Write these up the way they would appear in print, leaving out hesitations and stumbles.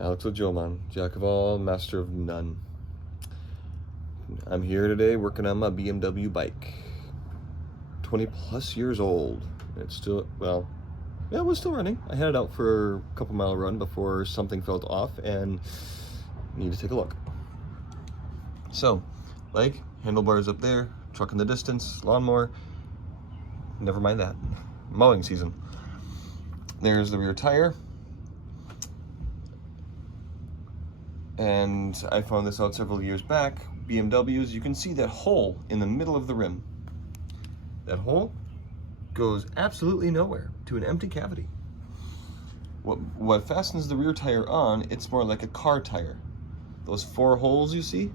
Alex Ojoman, jack of all, master of none. I'm here today working on my BMW bike. 20 plus years old. It's still, well, yeah, it was still running. I had it out for a couple mile run before something felt off and need to take a look. So, bike, handlebars up there, truck in the distance, lawnmower. Never mind that. Mowing season. There's the rear tire. And I found this out several years back. BMWs, you can see that hole in the middle of the rim. That hole goes absolutely nowhere to an empty cavity. What fastens the rear tire on, it's more like a car tire. Those 4 holes you see,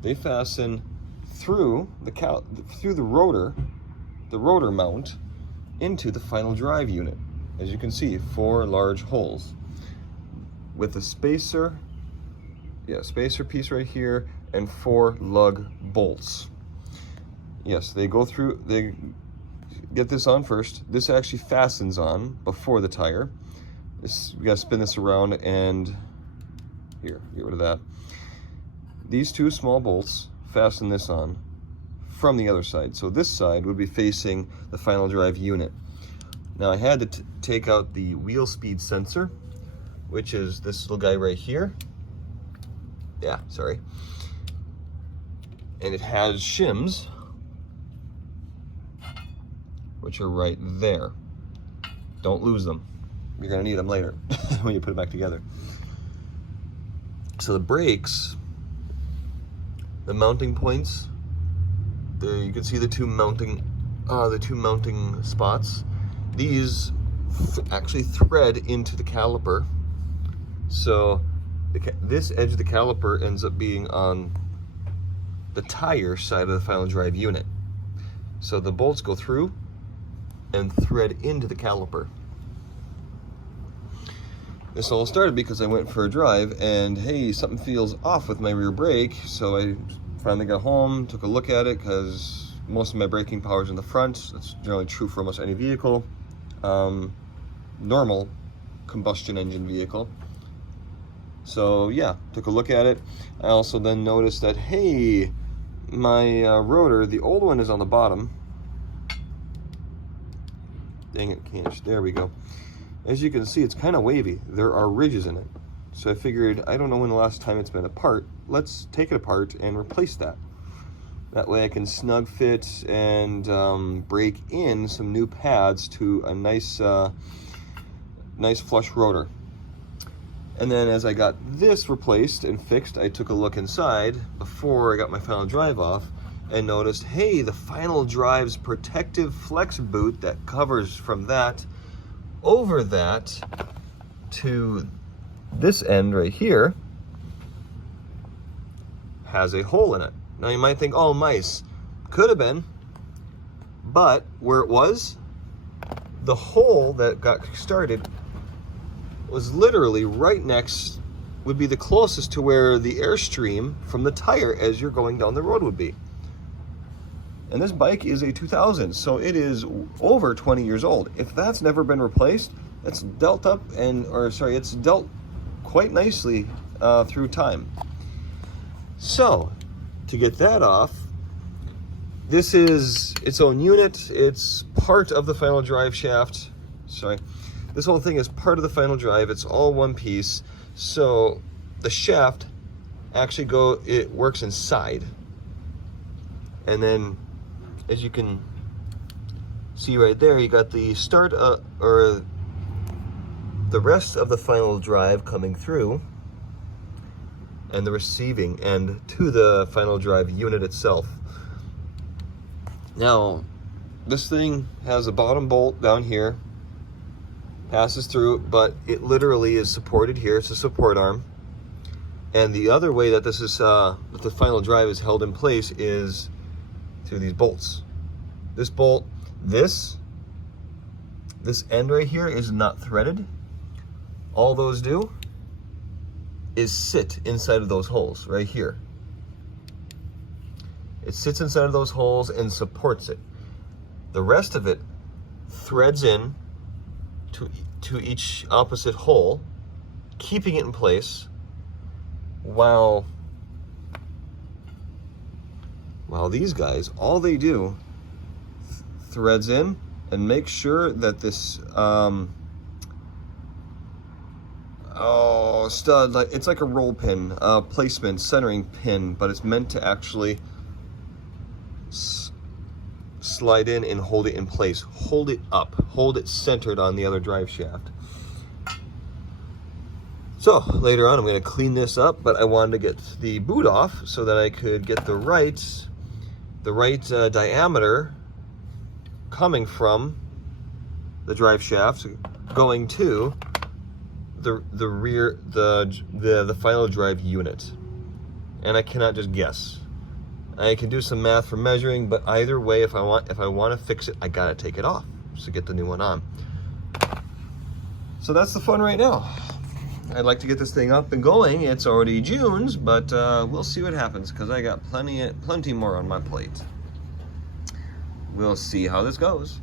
they fasten through the rotor mount into the final drive unit. As you can see, 4 large holes with a spacer piece right here and 4 lug bolts. Yes, they go through, they get this on first. This actually fastens on before the tire. We gotta spin this around and here, get rid of that. These 2 small bolts fasten this on from the other side. So this side would be facing the final drive unit. Now I had to take out the wheel speed sensor, which is this little guy right here. Yeah, sorry. And it has shims, which are right there. Don't lose them. You're gonna need them later when you put it back together. So the brakes, the mounting points, there you can see the two mounting spots. These actually thread into the caliper. So this edge of the caliper ends up being on the tire side of the final drive unit. So the bolts go through and thread into the caliper. This all started because I went for a drive and hey, something feels off with my rear brake. So I finally got home, took a look at it because most of my braking power is in the front. That's generally true for almost any vehicle. Normal combustion engine vehicle. So yeah, took a look at it. I also then noticed that, hey, my rotor, the old one is on the bottom. Dang it, can't, there we go. As you can see, it's kind of wavy. There are ridges in it. So I figured, I don't know when the last time it's been apart. Let's take it apart and replace that. That way I can snug fit and break in some new pads to a nice flush rotor. And then as I got this replaced and fixed, I took a look inside before I got my final drive off and noticed, hey, the final drive's protective flex boot that covers from that over that to this end right here has a hole in it. Now you might think, oh, mice. Could have been, but where it was, the hole that got started was literally right next, would be the closest to where the airstream from the tire as you're going down the road would be. And this bike is a 2000, so it is over 20 years old. If that's never been replaced, it's dealt up it's dealt quite nicely through time. So, to get that off, this is its own unit. It's part of the final drive shaft. Sorry. This whole thing is part of the final drive. It's all one piece. So the shaft actually it works inside. And then as you can see right there, you got the start or the rest of the final drive coming through and the receiving end to the final drive unit itself. Now, this thing has a bottom bolt down here, passes through, but it literally is supported here. It's a support arm. And the other way that this is, that the final drive is held in place is through these bolts. This bolt, this end right here is not threaded. All those do is sit inside of those holes right here. It sits inside of those holes and supports it. The rest of it threads in to each opposite hole keeping it in place while these guys, all they do, threads in and make sure that this stud, like it's like a roll pin, placement centering pin, but it's meant to actually slide in and hold it in place, hold it up, hold it centered on the other drive shaft. So later on I'm going to clean this up, but I wanted to get the boot off so that I could get the right diameter coming from the drive shaft going to the rear, the final drive unit. And I cannot just guess. I can do some math for measuring, but either way, if I want to fix it, I gotta take it off to get the new one on. So that's the fun right now. I'd like to get this thing up and going. It's already June's, but we'll see what happens because I got plenty more on my plate. We'll see how this goes.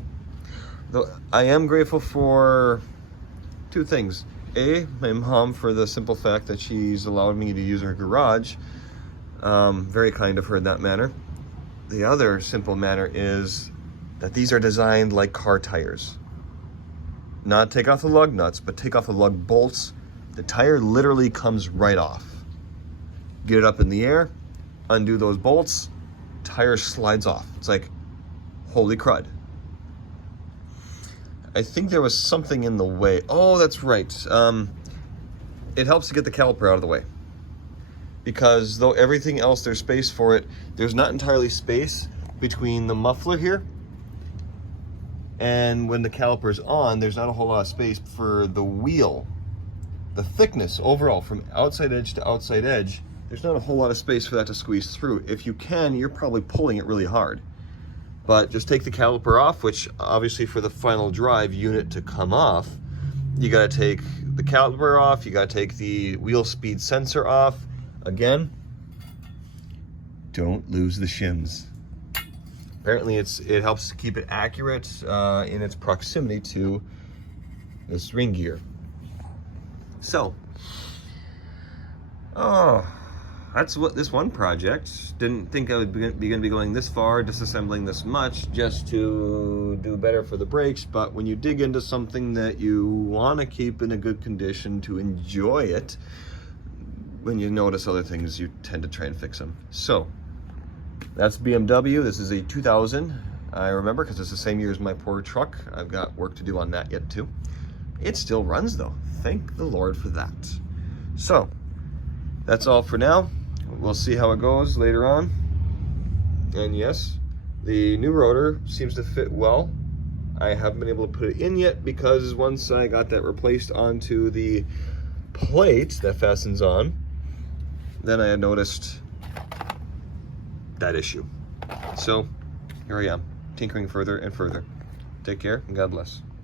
Though I am grateful for two things. A, my mom, for the simple fact that she's allowed me to use her garage. Very kind of her in that manner. The other simple manner is that these are designed like car tires. Not take off the lug nuts, but take off the lug bolts. The tire literally comes right off. Get it up in the air, undo those bolts, tire slides off. It's like, holy crud. I think there was something in the way. Oh, that's right. It helps to get the caliper out of the way. Because though everything else, there's space for it, there's not entirely space between the muffler here and when the caliper's on, there's not a whole lot of space for the wheel. The thickness overall from outside edge to outside edge, there's not a whole lot of space for that to squeeze through. If you can, you're probably pulling it really hard. But just take the caliper off, which obviously for the final drive unit to come off, you gotta take the caliper off, you gotta take the wheel speed sensor off. Again, don't lose the shims. Apparently it helps to keep it accurate in its proximity to this ring gear. So, that's what this one project. Didn't think I would be going to be going this far, disassembling this much just to do better for the brakes, but when you dig into something that you want to keep in a good condition to enjoy it, when you notice other things, you tend to try and fix them. So, that's BMW. This is a 2000. I remember because it's the same year as my poor truck. I've got work to do on that yet too. It still runs though. Thank the Lord for that. So, that's all for now. We'll see how it goes later on. And yes, the new rotor seems to fit well. I haven't been able to put it in yet because once I got that replaced onto the plate that fastens on, then I had noticed that issue. So here I am, tinkering further and further. Take care and God bless.